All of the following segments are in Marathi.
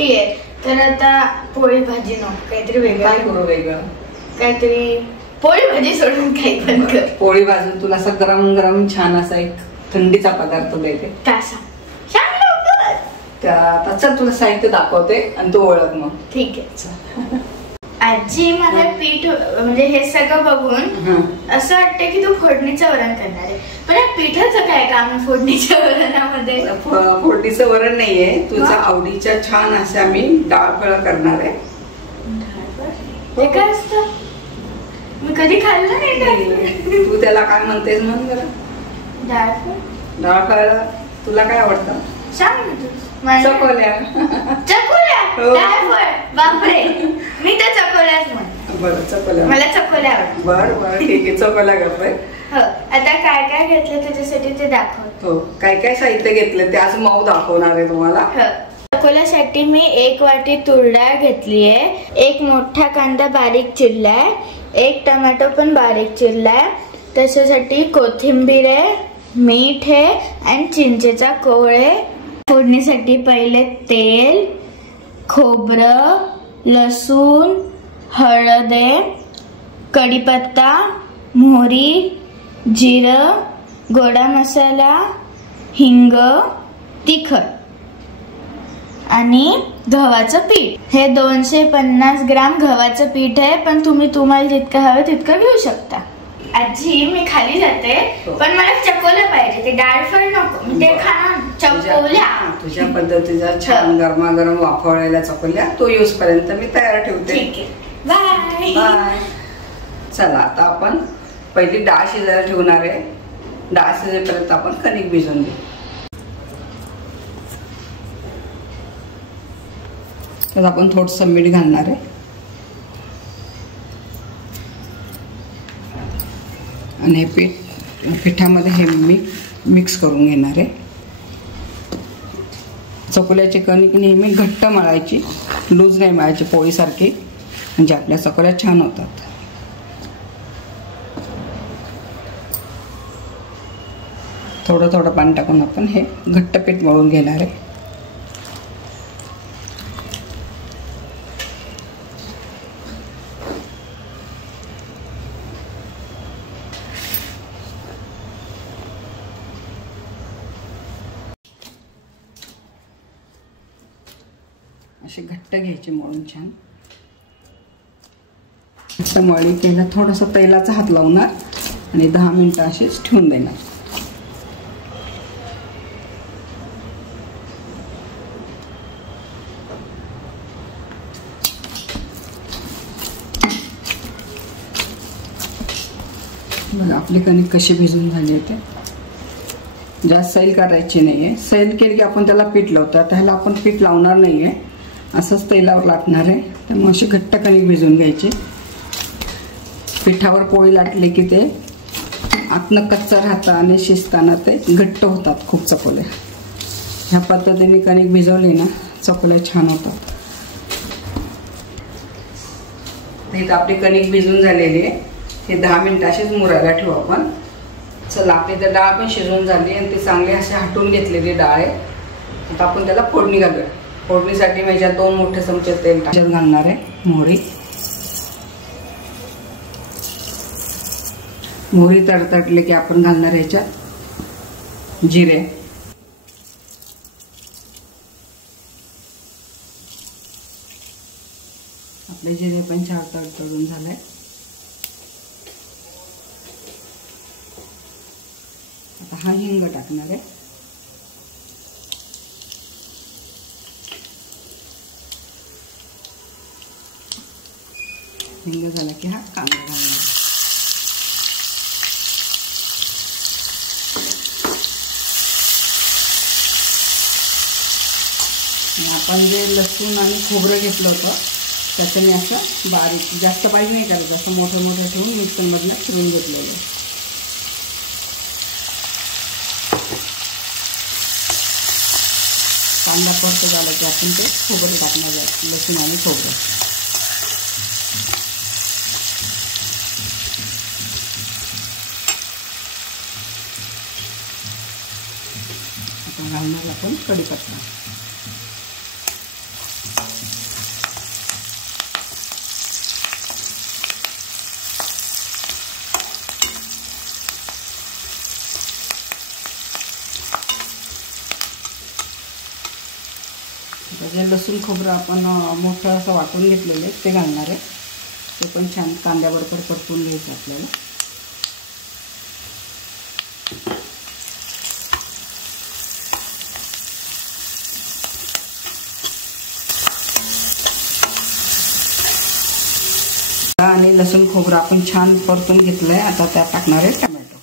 सुट्टी आहे तर आता पोळी भाजी नको, काहीतरी वेगळं काय करू वेगळं? काहीतरी पोळी भाजी सोडून काही पण कर. पोळी भाजून तुला असं गरम गरम छान असा एक थंडीचा पदार्थ देते. काय सांग आता चल तुला साहित्य दाखवते आणि तू ओळख मग. ठीक आहे. आजी मला पीठ म्हणजे हे सगळं बघून असं वाटतं की तू फोडणीचं वरण करणार आहे, पण या पिठाचं काय काम आहे फोडणीच्या वरणामध्ये? फोडणीचं वरण नाहीये, तुझ्या आवडीच्या छान असे आम्ही डाळ फळ करणार आहे. हे काय असतं? मी कधी खाल्लं नाही. तू त्याला काय म्हणतेस म्हण जरा. डाळ डाळ फळ तुला काय आवडतं? सांग ना तू. चकोल्या. बापरे, मी तर चकोल्याच म्हणते. बरं चकोल्या, मला चकोल्या आवडतात. बरं ठीक आहे, चकोल्या करतोय. हो, आता काय काय घेतलं त्याच्यासाठी ते दाखव. हो, काय काय साहित्य घेतलं ते आज मऊ दाखवणार आहे तुम्हाला. चकोल्यासाठी मी 1 वाटी तूर डाळ घेतलीये, 1 मोठा कांदा बारीक चिरलाय, 1 टोमॅटो पण बारीक चिरलाय, त्याच्यासाठी कोथिंबीर आहे, मीठ आहे आणि चिंचेचा कोळ आहे. फोडणीसाठी पहिले तेल, खोबरं, लसूण, हळद आहे, कढीपत्ता, मोहरी, जिरं, गोडा मसाला, हिंग, तिखट आणि गव्हाचं पीठ. हे 250 ग्राम गव्हाचं पीठ आहे, पण तुम्हाला जितकं हवं तितकं घेऊ शकता. आजी मी खाली जाते, पण मला चकोल्या पाहिजे, ते डाळ फळ नको, मी ते खाणार. चकोल्या तुझ्या पद्धतीचा छान गरमागरम वाफवलेल्या चकोल्या तो यूज पर्यंत मी तयार ठेवते. ठीक आहे, बाय बाय. चला आता आपण पहिली डाळ शिजायला ठेवणार आहे. डाळ शिजेपर्यंत आपण कणिक भिजवून घेऊ. तर आपण थोडंसं मीठ घालणार आहे आणि हे पिठामध्ये हे मिक्स करून घेणार आहे. चकोल्याची कणिक नेहमी घट्ट मळायची, लूज नाही मळायची पोळीसारखी, म्हणजे आपल्या चकोल्या छान होतात. थोडं थोडं पाणी टाकून आपण हे घट्ट पीठ मळून घेणार आहे. असे घट्ट घ्यायचे मळून छान. घट्ट मळी केला थोडासा तेलाचा हात लावणार आणि 10 मिनिटं असेच ठेवून देणार. बघा आपली कणिक कशी भिजून झाली होते. जास्त सैल करायची नाहीये, सैल केली की आपण त्याला पीठ लावतो, त्याला आपण पीठ लावणार नाहीये, असंच तेलावर लाटणार आहे. त्यामुळे अशी घट्ट कणिक भिजवून घ्यायची. पिठावर पोळी लाटली की ते आतनं कच्चं राहतं आणि शिजताना ते घट्ट होतात खूप चकोल्या. ह्या पद्धतीने कणिक भिजवली ना चकोल्या छान होतात. इथं आपली कणिक भिजून झालेली आहे. हे 10 मिनिटं अशीच मुरायला ठेवू आपण. चला आपली तर डाळ पण शिजवून झाली आणि ती चांगली अशी हटून घेतलेली डाळ आहे. आता आपण त्याला फोडणी घालूया. फोडणीसाठी मी याच्यात 2 मोठे चमचे तेल घालणार आहे. मोहरी तडतडले की आपण घालणार याच्यात जिरे, आपले जिरे पण छान तडतडून झाले. आता हा हिंग टाकणार आहे. हिंग झाला की हा कांदा घालणार. आपण जे लसूण आणि खोबरं घेतलं होतं त्याच्याने असं बारीक, जास्त बारीक नाही करायचं, असं मोठं मोठं ठेवून मिक्सरमधलं फिरून घेतलेलं. कांदा परत झाला की आपण ते खोबरं टाकणार आहे, लसूण आणि खोबरं. आता घालणार आपण कढीपत्ता. जे लसूण खोबरं आपण मोठं असं वाटून घेतलेलं आहे ते घालणार आहे. ते पण छान कांद्याबरोबर परतून घ्यायचं आपल्याला. आणि लसूण खोबरं आपण छान परतून घेतलंय. आता त्यात टाकणार आहे टोमॅटो.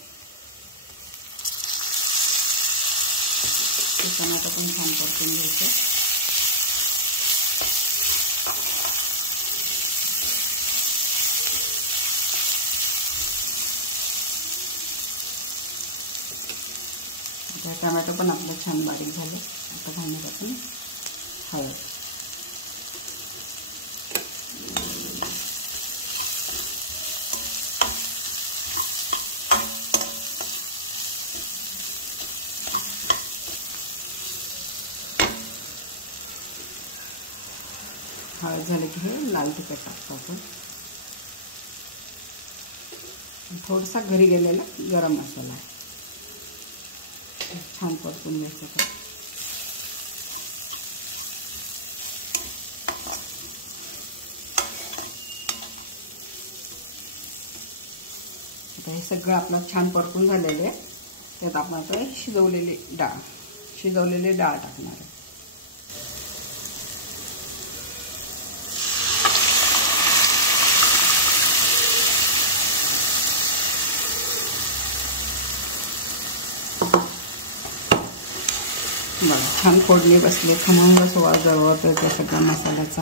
टोमॅटो पण छान परतून घ्यायचं. आता टोमॅटो पण आपलं छान बारीक झालं. आता घालणार आपण हळद. हळद झालं की हे लाल तिखट टाकतो आपण. थोडासा घरी गेलेला गरम मसाला आहे. छान परतून घ्यायचं. आता हे सगळं आपलं छान परतून झालेलं आहे. त्यात आपण आता शिजवलेली डाळ टाकणार आहे. बघा छान फोडणी बसले. खमंग सुवास जळवतोय त्या सगळ्या मसाल्याचा.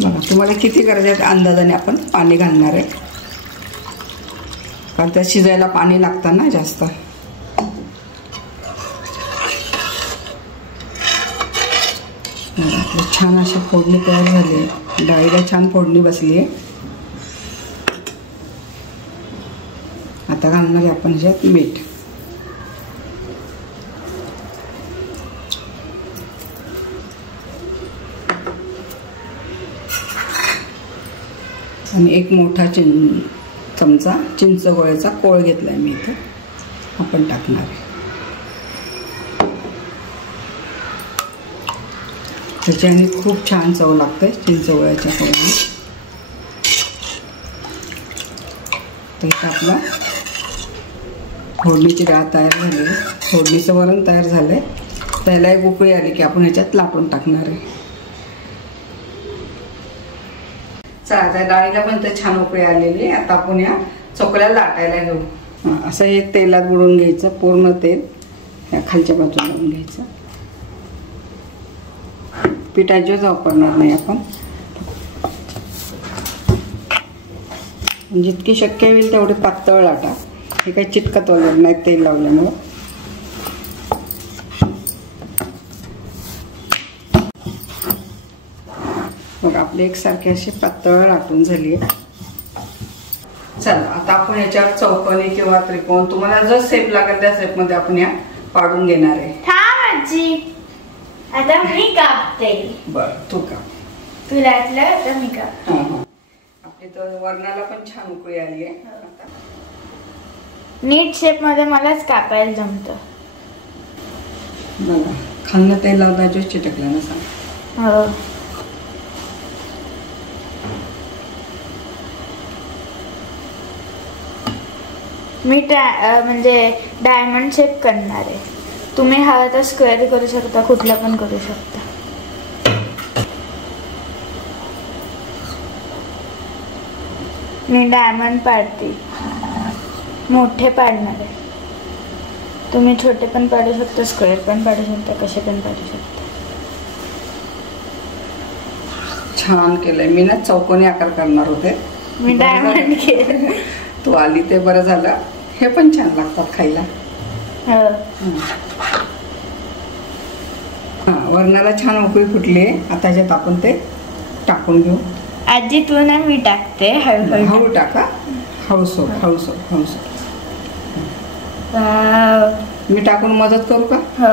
बघा तुम्हाला किती गरजेचं अंदाजाने आपण पाणी घालणार आहे. कारण त्यात शिजायला पाणी लागतं ना जास्त. छान अशी फोडणी तयार झाली. डाळीला छान फोडणी बसली आहे. आता घालणार आहे आपण ह्याच्यात मीठ. आणि एक मोठा चमचा चिंच गोळ्याचा कोळ घेतलाय मी इथं. आपण टाकणार आहे. त्याच्याने खूप छान चव लागते चिंच गोळ्याच्या कोळ्याने. तर इथं आपला फोडणीची डाळ तयार झाली. फोडणीचं वरण तयार झालंय. त्याला एक उकळी आली की आपण ह्याच्यात लाटून टाकणार आहे. चला त्या डाळीला पण तर छान उकळी आलेली. आता आपण या चोकल्या लाटायला घेऊ. असं हे तेलात बुडवून घ्यायचं. पूर्ण तेल या खालच्या बाजूला लावून घ्यायचं. पीठ अजिबात वापरणार नाही आपण. जितकी शक्य होईल तेवढे पातळ लाटा. हे काही चिटकत वगैरे नाही तेल लावल्यामुळे. मग आपले एकसारखे असे पातळ लाटून झाली आहे. चला आता आपण याच्यावर चौकोनी किंवा त्रिकोण तुम्हाला जर शेप लागेल त्या शेपमध्ये आपण या पाडून घेणार आहे. आजी आता मी कापते. बर तू काप. तू लाटलं आता मी काप. आपली तर वरणाला पण छान उकळी आली आहे. आता नीट शेप मध्ये मलाच कापायला जमतं. बघा खालनं तेल लावता जो चिटकलं ना सांग. हो मी म्हणजे डायमंड शेप करणार आहे. तुम्ही हवा तर स्क्वेअर करू शकता. कुठला पण करू शकता. मी डायमंड पाडते. मोठे पाडणार आहे. तुम्ही छोटे पण पाडू शकता. स्क्वेअर पण पाडू शकता. कसे पण पाडू शकता. छान केलंय. मी ना चौकोनी आकार करणार होते. मी डायमंड केलं. तू आली ते बरं झालं. हे पण छान लागतात खायला. वरणाला छान उकळी फुटली. आता ह्याच्यात आपण ते टाकून घेऊ. आजी तू ना मी टाकते. हळू टाका. हळूसोड हळूसोड हळूसोड. मी टाकून मदत करू का? हो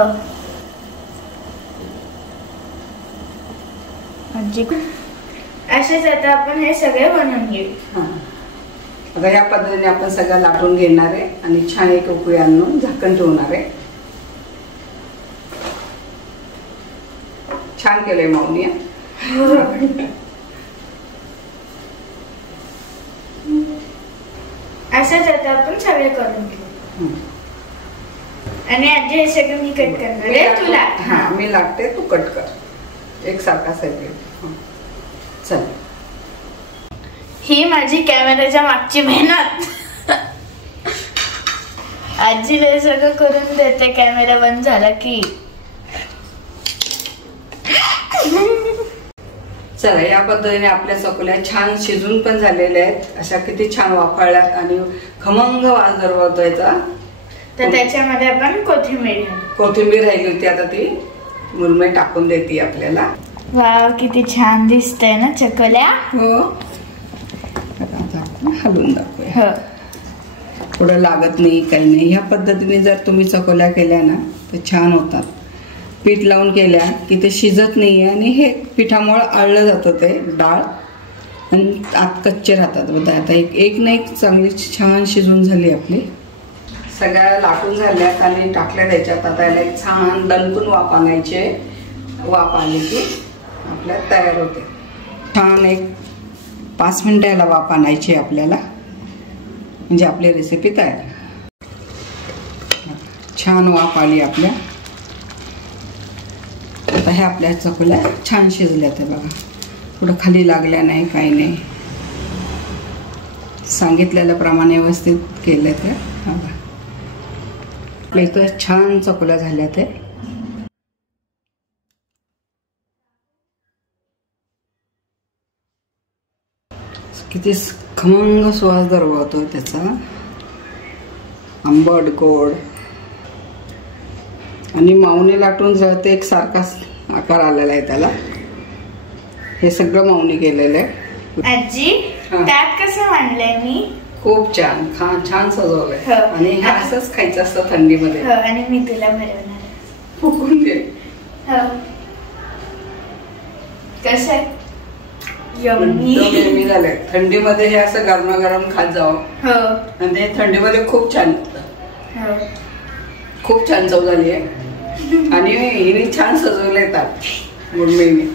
आजी. असेच आता आपण हे सगळे बनवून घेऊ. आता ह्या पद्धतीने आपण सगळं लाटून घेणार आहे आणि छान एक उकळी आणून झाकण ठेवणार आहे. छान केलंय माऊनी. असंच आता आपण सगळे करून घेऊ. आणि आजी हे सगळं मी कट करणार आहे तुला. हा मी लाटते, तू कट कर एक सारखा सेपरेट. चल ही माझी कॅमेऱ्याच्या मागची मेहनत. आजीला हे सगळं करून देते कॅमेरा बंद झाला की. चला या पद्धतीने आपल्या चकोल्या छान शिजून पण झालेल्या आहेत. अशा किती छान वाफळल्यात आणि खमंग वास दरवळतोय याचा. तर त्याच्यामध्ये आपण कोथिंबीर राहिली होती, आता ती मुरमे टाकून देते आपल्याला. वाव किती छान दिसतंय ना चकोल्या. हो हलवून दाखवूया. थोडं लागत नाही काही नाही. ह्या पद्धतीने जर तुम्ही चकोल्या केल्या ना तर छान होतात. पीठ लावून केल्या की ते शिजत नाहीये आणि हे पिठामुळे आळलं जातं ते डाळ आणि आत कच्चे राहतात. बघा आता एक ना एक चांगली छान शिजून झाली आपली. सगळ्या लाटून झाल्यात आणि टाकल्या त्याच्यात. आता याला एक छान दणकून वाफ आणायचे. वाफ आली की आपल्या तयार होते. छान एक 5 मिनिटं याला वाफ आणायची आपल्याला, म्हणजे आपली रेसिपी तयार. छान वाफ आली आपल्या. आता हे आपल्या चकोल्या छान शिजल्या ते बघा. थोडं खाली लागल्या नाही काही नाही. सांगितलेल्याप्रमाणे व्यवस्थित केलं ते बघा. आपल्या इथं छान चकोल्या झाल्या ते. किती खमंग सुवास दरवळतो त्याचा. आंबट गोड आणि माऊनी लाटून जळते एक सारखाच आकार आलेला आहे त्याला. हे सगळं माऊनी केलेलं आहे. आजी त्यात कसं मांडलंय मी. खूप छान छान सजवलंय. आणि हे असंच खायचं असतं थंडीमध्ये. आणि मी तुला भरवणार. फुकून दे. कसं आहे यम्मी झालंय. थंडीमध्ये हे असं गरमागरम खात जावं. आणि हे थंडीमध्ये खूप छान खूप छान चव झाली आहे. आणि हिने छान सजवलंय ताट मुरमीने.